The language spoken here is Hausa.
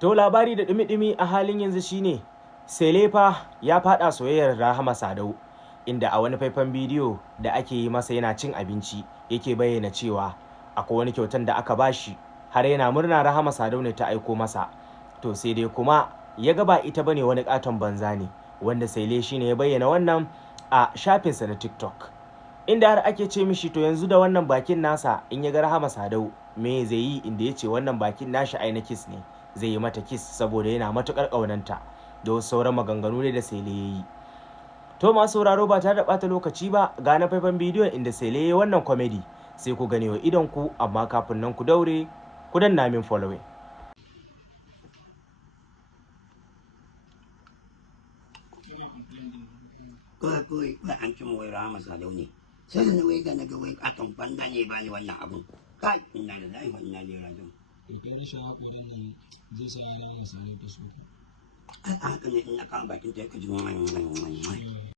To labari da dumi-dumi a halin yanzu shine Cele fa ya fada soyayyar Rahama Sadau, inda a wani faifan bidiyo da ake yi masa yana cin abinci yake bayyana cewa akwai wani kyautan da aka bashi har yana murna Rahama Sadau ne ta aiko masa. To sai dai kuma ya ga ba ita bane, wani katon banza ne, wanda Cele shine ya bayyana wannan a shafinsa na TikTok, inda har ake ce mishi to yanzu da wannan bakin nasa in ya ga Rahama Sadau me zai yi, inda ya ce wannan bakin nashi ai na kiss ne, zai yi mata kiss saboda yana matukar ƙaunanta, da wasu sauran maganganu ne da Cele ya yi. To masu sauraro ba tare da ɓata lokaci ba, ga na faifan bidiyon inda Cele ya yi wannan comedy, sai ku gane wa idon ku, amma kafin nan ku daure ku danna min following. Kawai an cin wai Rahama Sadau ne, sai da wai ga naga wai katon banda ne bani wannan abun. Kai inna lillahi wa inna ilaihi raji'un. Kai rashin haƙurin nan zai sa Rahama Sadau ta so. Haka ne in aka bakin ta ka ji wani